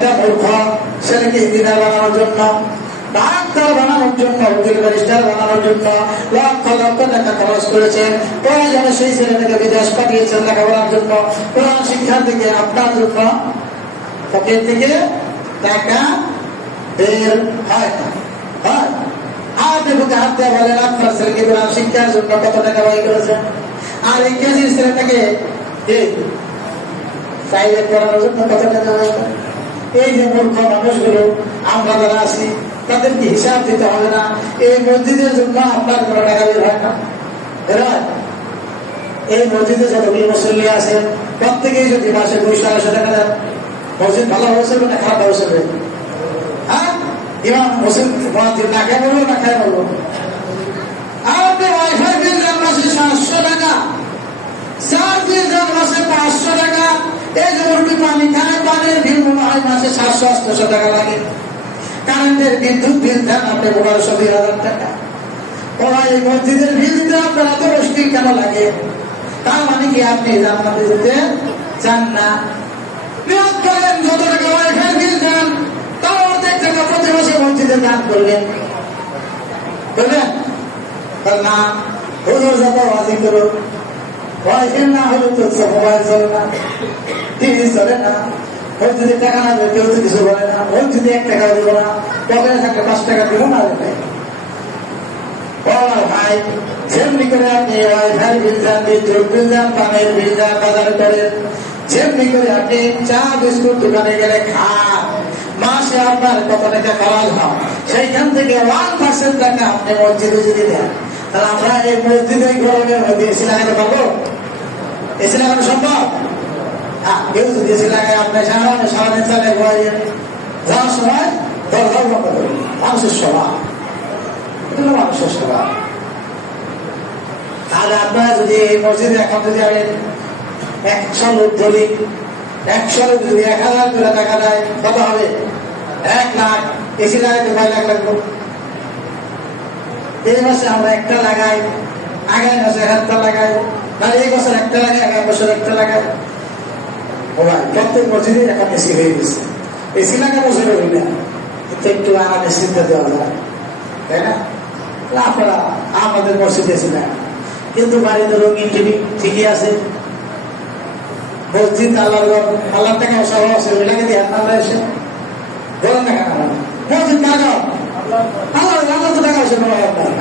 মূর্খ ছেলেকে ইঞ্জিনিয়ার বানানোর জন্য, ডাক্তার বানানোর জন্য, উকিল ব্যারিস্টার বানানোর জন্য লক্ষ লক্ষ টাকা খরচ করেছেন। প্রয়োজনে সেই ছেলেটাকে বিদেশ পাঠিয়েছেন লেখাপড়ার জন্য, কোরআন শিক্ষার দিকে আপনার জন্য পকেট থেকে টাকা বের হয় না। হাতে বুকে হাত দেওয়া বলেন আপনার ছেলেকে কোরআন শিক্ষার জন্য কত টাকা ব্যয় করেছেন, আর এই কেজির ছেলেটাকে প্রাইভেট করানোর জন্য কত টাকা ব্যয় করেন। এই যে মূর্খ মানুষগুলো আমরা যারা আছি তাদেরকে হিসাব দিতে হবে না। এই মসজিদের জন্য আপনার কোনো টাকা বের হয় না, বের হয়? এই মসজিদে যতগুলো মুসল্লি আছে প্রত্যেকেই যদি মাসে 200-250 টাকা দেন, মসজিদ ভালো হয়েছে না খারাপ হয়েছে? হ্যাঁ, ইমাম মুসলিম না খায় বলবো, না খায় বলবো। আপনি ওয়াইফাই বিল দেন মাসে 700 টাকা, চার্জ বিল দেন মাসে 500 টাকা, এই যে মুরগি পানি খায়, পানির বিল মনে হয় মাসে 700-800 টাকা লাগে। কারেন্টের বিদ্যুৎ বিল দেন আপনি 1500-2000 টাকা। ওরা এই মসজিদের বিল দিতে আপনার এত মুশকিল কেন লাগে? তার মানে কি আপনি জান্নাতে যেতে চান না? নিয়োগ করেন যত টাকা ওয়াইফাই বিল দেন তার অর্ধেক টাকা প্রতি মাসে মসজিদে দান করবেন, করবেন না? হুজুর যত ওয়াজি করুন, ওয়াইফাই না হলে তো মোবাইল চলে না, টিভি চলে না, ওই যদি টাকা না দেবে কেউ তো কিছু বলে না, ওই যদি 1 টাকা দিব না, পকেটে থাকলে 5 টাকা দিব না। ভাই যেমনি করে আপনি ওয়াইফাই বিল দেন, বিদ্যুৎ বিল দেন, পানির বিল দেন, বাজার করেন, যেমনি করে আপনি চা বিস্কুট দোকানে গেলে খান, মাসে আপনার কত টাকা খরচ হয়, সেইখান থেকে 1% টাকা আপনি মসজিদে যদি দেন, তাহলে আমরা এই মসজিদে গরমের মধ্যে এসি লাগাতে পারবো? এসি লাগানো সম্ভব? হ্যাঁ, কেউ যদি এসি লাগায় আপনার সারাদিন চালে যাওয়ার সময় দরজা বন্ধ করবেন। মানুষের স্বভাব, মানুষের স্বভাব। তাহলে আপনারা যদি এই মসজিদে এখন যদি আমি 100 লোক ধরি, 100 লোক যদি 1000 করে টাকা দেয়, কত হবে? 1 লাখ। এসি লাগাইতে 5 লাখ লাগবে। এই মাসে আমরা একটা লাগাই, আগামী মাসে 1টা লাগাই, তাহলে এই বছর একটা লাগাই, আগামী বছর একটা লাগাই। প্রত্যেক মসজিদে এখন এসি হয়ে গেছে। এসি লাগানো জরুরি না, একটু আরামে চিন্তা দেওয়া যায়, তাই না? আপনারা আমাদের মসজিদে এসি না, কিন্তু বাড়িতে রঙিন টিভি ঠিকই আছে। মসজিদ আল্লাহর টাকা সহ আছে, ওই লাগে দিয়ে আপনারা এসে বলেন না কেন? মসজিদ কাজ আল্লাহ তো টাকা আছে,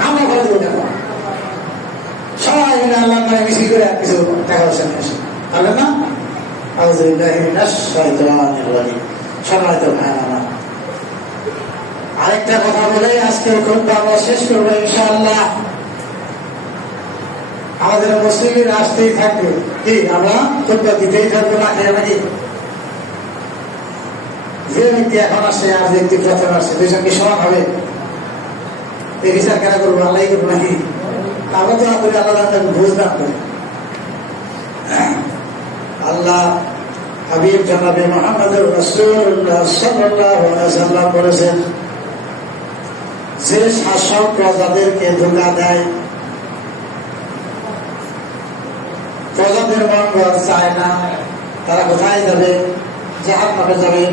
আমরা ঘরে দেবো টাকা, সবাই মিলে আল্লাহ টাকা মিশি করে কিছু টাকা পয়সা নিয়ে আসে, পারবেন না? আরেকটা কথা বলে আজকে আমরা শেষ করবো ইনশাআল্লাহ। আমাদের মুসলিমের আসতেই থাকবে, কি আমরা খুতবা দিতেই থাকবো না খেয়ে নাকি? যে ব্যক্তি এখন আসে আর যে ব্যক্তি প্রথম আসে, দুইজন কি সমান হবে? এই বিচার কেন করবো? আল্লাহ করবো নাকি? আমরা তো করি আল্লাহ বুঝলাম করি। আল্লাহ হাবিব জনাবে মুহাম্মদুর রাসূলুল্লাহ সাল্লাল্লাহু আলাইহি ওয়াসাল্লাম বলেছেন, যে শাসক প্রজাদেরকে ধোঁকা দেয়, প্রজাদের মঙ্গল চায় না, তারা কোথায় যাবে? জাহান্নামে যাবে।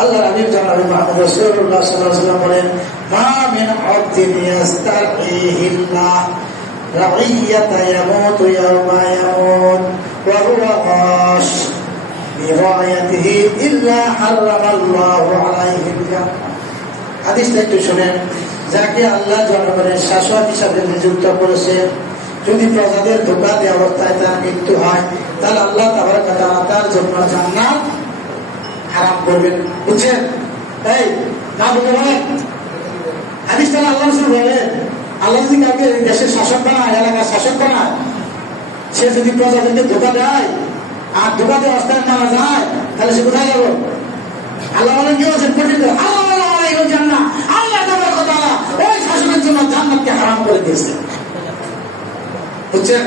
আল্লাহ হাবিব জনাবে মুহাম্মদ রাসূলুল্লাহ সাল্লাল্লাহু আলাইহি ওয়াসাল্লাম বলেন, মা মিন আবদিন ইস্তারহিল্লাহ রাইয়াতা ইয়ামুতু ইয়াওমা ইয়ামুত ওয়া হুয়া গাশ বিরায়াতিহি ইল্লা হারামাল্লাহু আলাইহিল জান্নাহ। হাদিসটা একটু শুনেন। যাকে আল্লাহ জনগণের শাসক হিসাবে নিযুক্ত করেছে, যদি প্রজাদের ধোঁকা দেওয়া অবস্থায় তার মৃত্যু হয়, তাহলে আল্লাহ তাবারক ওয়া তাআলা তার জন্য জান্নাত হারাম করবেন। বুঝছেন? এই না বুঝতে পারেন হাদিসটা আল্লাহ রাসূল বলেন, আল্লাহ যদি কাউকে দেশের শাসক বানায়, এলাকার শাসক বানায়, সে যদি প্রজাদেরকে ধোঁকা দেয় আর ধোঁকা দেওয়া অবস্থায় মারা যায়, তাহলে সে কোথায় যাবো? আল্লাহ বলেন কি বলছেন? পঠিত আল্লাহ জান্নাত, আল্লাহ তাবারক ওয়া তাআলা ওই শাসকের জন্য জান্নাতকে হারাম করে দিয়েছে। বুঝছেন?